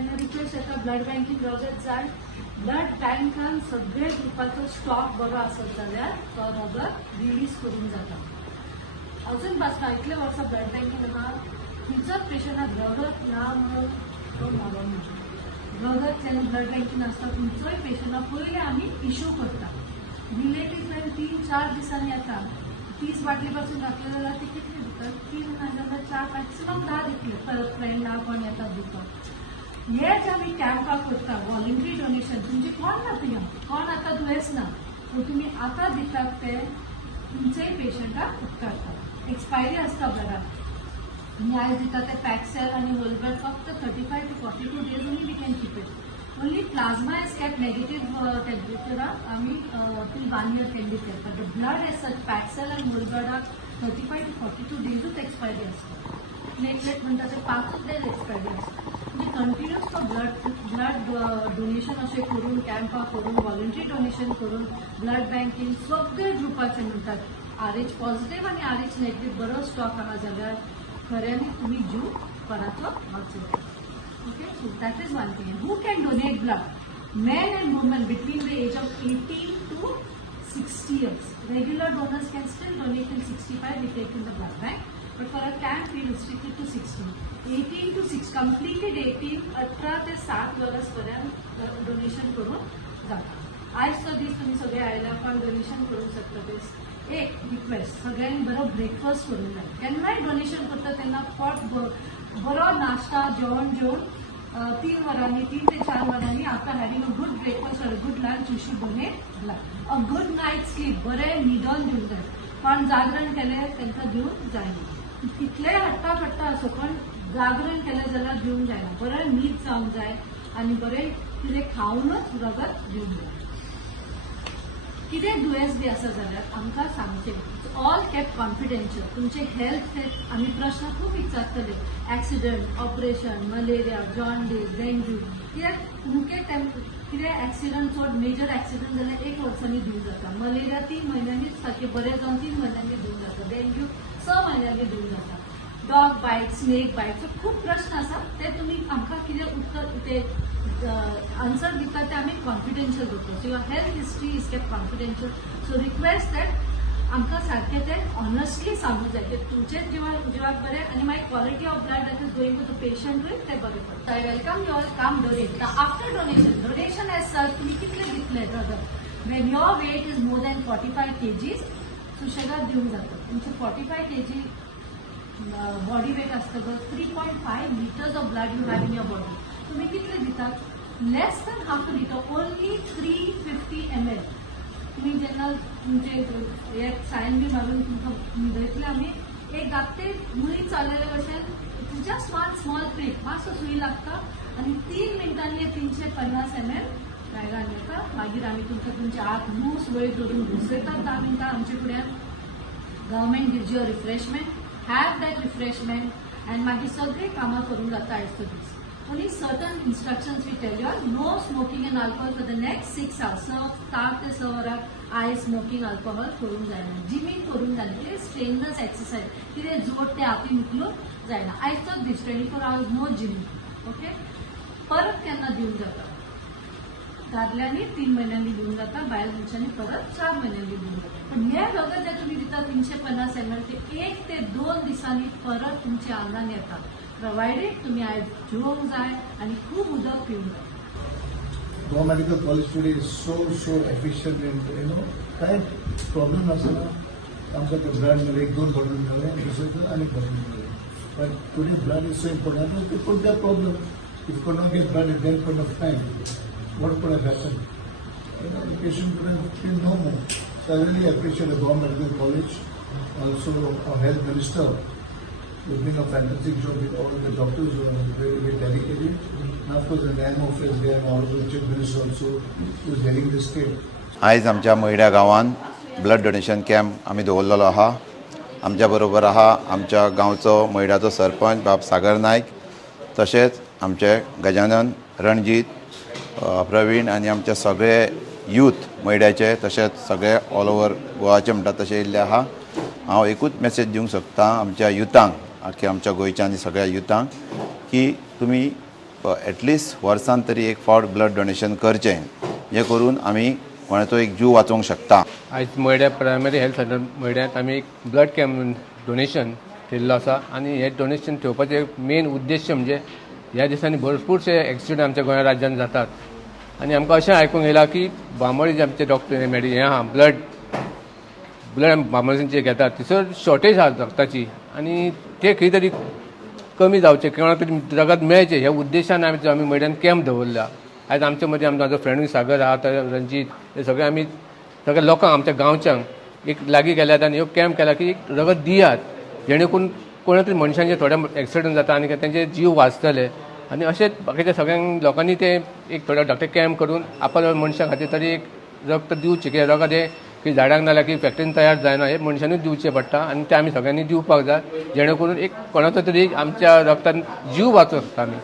तेन्ना रिक्वेस्ट येता ब्लड बँकीन रोगत जाय ब्लड बँकान सगळे ग्रुपाचो स्टॉक बरो आसत जाल्यार तो रगत रिलीज करून जाता. अजून पासून इतले वर्सां ब्लड बँकीन आहा खंयचोच पेशंटाक रगत ना म्हणून तो म्हारो ना. रगत जेन्ना ब्लड बँकीन आसता खंयचोय पेशंटाक पयलीं आमी इश्यू करता. रिलेटिव्ह 3-4 दिसांनी येता 30 बाटली पासून घातले जाल्यार ती कितली दितात 3 नाजाल्यार 4 मॅक्सिमम 10 दितले. परत फ्रेंड ना कोण येता दिवपाक. हे जे आमी कॅम्पाक करता वॉलंटरी डोनेशन तुमचे कोण ना पिया कोण आतां दुयेंस ना पूण तुमी आतां दितात ते तुमचेय पेशंटाक उपकारता. एक्सपायरी आसता ब्लडाक. तुमी आयज दिता ते पॅक्सेल आनी होल ब्लड फक्त 35 to 42 days only we can keep it. Only plasma is kept negative temperature आमी till 1 year can be kept. But the blood as such Paxil and whole blood 35 to 42 days expiry असतो. Platelet म्हणटा ते 5 days expiry असतो. म्हणजे continuous तो blood donation अशें करून कॅम्पां करून वॉलंटरी डोनेशन करून ब्लड बँकींग सगळे ग्रुपाचे म्हणटात RH पॉझिटिव्ह आणि RH नेगेटिव्ह बरो स्टॉक आहा जाल्यार खऱ्यांनी तुमी जीव कोणाचो वाचोवता. Okay, so that is one thing. Who can donate blood? Men and women between the age of 18 to 60 years. Regular donors can still donate till 65 we take in the blood bank. But for a camp we restricted to 60. 18 to 6 completed 18 18 ते 7 वर्सांपर्यंत donation करून जाता. आयजचो दीस तुमी सगळे आयल्या पण donation करूंक शकता. दीस एक रिक्वेस्ट सगळ्यांनी बरो ब्रेकफास्ट करूंक जाय. केन्नाय डोनेशन करता तेन्ना पोट बरो नाश्ता जेवण जेवन 3 वरांनी 3 ते 4 वरांनी after having a good breakfast और good lunch you should donate blood. A good night sleep बरें न्हिदोन दिवंक जाय. पण जागरण केलें तांकां दिवंक जायना. कितलेय हट्टा कट्टा आसो पण जागरण केलें जाल्यार दिवंक जायना. बरें न्हीद जावंक जाय आनी बरें कितें खावनूच रगत दिवंक जाय. कितें दुयेंस बी आसा जाल्यार आमकां सांगचें. All kept confidential. तुमचे हेल्थ आमी प्रश्न खूब विचारतले. Accident operation malaria jaundice dengue कित्याक तुमके कितें एक्सिडंट चड मेजर एक्सिडंट जाल्यार 1 वर्सांनी दिवंक जाता. मलेरिया 3 म्हयन्यांनीच सारकें बरें जावन 3 म्हयन्यांनी दिवंक जाता. डेंग्यू 6 म्हयन्यांनी दिवंक जाता. डॉग बायट स्नेक बायट सो खूब प्रश्न आसा ते तुमी आमकां कितें उत्तर ते आन्सर दिता ते आमी कॉन्फिडेन्शियल दवरता. So your health history is kept confidential. So request that आमकां सारकें ते ऑनेस्टली सांगूंक जाय की तुमचे जिवाक बरें आनी मागीर quality of blood that is going to the पेशंटूय ते बरें पडटा. आय वेलकम युअर काम donate. After donation as such तुमी कितले दितले रगत when your weight is more than 45 kgs सुशेगाद दिवंक जाता. तुमचे 45 kg बॉडी वेट आसता 3.5 liters of blood you have in your body. तुम्ही कितले दितात less than half a litre only 350 ml. तुम्ही जेन्ना तुमचे एक सायन बी मारून तुमकां न्हिदयतले आमी एक धाकटे मुळी चाललेले भशेन जस्ट 1 स्मॉल प्रिक मातसो सुई लागता आनी 3 मिनटांनी 350 ml बॅगान येता. मागीर आमी तुमचे हात लूस वयर धरून घुसयतात 10 मिनटां आमचे फुड्यान. Government gives you refreshment have that refreshment आनी मागीर सगळीं कामां करूंक जाता आयजचो दीस. Only certain instructions we tell you are no smoking and alcohol for the next 6 hours. So start the server I smoking alcohol करून जायना. जिमींग करून जायना. कितें स्ट्रेनस एक्सरसाइज कितें जोड ते हाती उखलून जायना. आयजचो दीस 24 hours नो जिमींग. ओके. परत केन्ना दिवंक जाता दादल्यांनी 3 म्हयन्यांनी दिवंक जाता. बायल मनशांनी परत 4 म्हयन्यांनी दिवंक जाता. पण हे रगत जे तुमी दिता 350 ml ते 1 ते 2 दिसांनी परत तुमच्या आंगान येता. प्रोवायडेड तुम्ही आयज जेवंक जाय आनी खूब उदक पिवंक जाय. Goa Medical College today is so efficient and काय प्रॉब्लेम आसना. आमकां ते ब्लड मध्ये 1-2 बॉटल मेळ्ळे दुसरे आनी बॉटल मेळ्ळे. But today blood is so important. People get problem if could not get blood at that point of time. What could have happened? The patient could have been no more. So I really appreciate the Goa Medical College, also our health minister. We're doing a fantastic job with all the doctors who are very dedicated. And of course, the NAM office there, and all of the chief minister also, who is heading the state. आयज आमच्या मैड्या गांवान blood donation camp आमी दवरलेलो आहा. आमच्या बरोबर आहा आमच्या गांवचो मैड्याचो सरपंच बाब सागर नायक, तशेंच आमचे गजानन रणजीत प्रवीण आनी आमचे सगळे यूथ मैड्याचे तशेंच सगळे ऑल ओवर गोवाचे म्हणटा तशें येयल्ले आहा. हांव एकूच मॅसेज दिवंक सोदतां आमच्या युथांक, आख्या आमच्या गोंयच्या आनी सगळ्या युथांक की तुमी एटलिस्ट वर्सान तरी एक फावट ब्लड डोनेशन करचें, जें करून आमी कोणाचो एक जीव वाचोवंक शकता. आयज मयड्या प्रायमरी हेल्थ सेंटर मयड्यात आमी एक ब्लड कॅम्प डोनेशन केल्लो आसा आनी हे डोनेशन ठेवपाचे मेन उद्देश म्हणजे ह्या दिसांनी भरपूरशे एक्सिडेंट आमच्या गोंय राज्यांत जातात आनी आमकां अशें आयकूंक येयलां की बांबोळी जे आमचे डॉक्टर हें आहा ब्लड बांबोळींचे घेतात थंयसर शॉर्टेज आहा रक्ताची आनी ते खंय तरी कमी जावचे कोणाक तरी रगत मेळचें ह्या उद्देशान आमी मयड्यान कॅम्प दवरला. आयज आमचे मदीं म्हाजो फ्रेंडूय सागर आहा रंजीत हे सगळे आमी सगळ्या लोकांक आमच्या गांवच्यांक एक लागीं गेल्यात आनी ह्यो कॅम्प केला की एक रगत दियात जेणे करून कोणा तरी मनशांचे थोडे एक्सिडेंट जाता आनी तेंचे जीव वाचतले आनी अशेंच बाकीच्या सगळ्यांक लोकांनी ते एक थोडे डॉक्टर कॅम्प करून आपल्या मनशा खातीर तरी एक रगत दिवचें की रगत हे की झाडांक नाल्यार की फॅक्टरीन तयार जायना हे मनशानूच दिवचें पडटा आनी ते आमी सगळ्यांनी दिवपाक जाय जेणे करून एक कोणाचो तरी आमच्या रगतान जीव वाचूंक शकता आमी.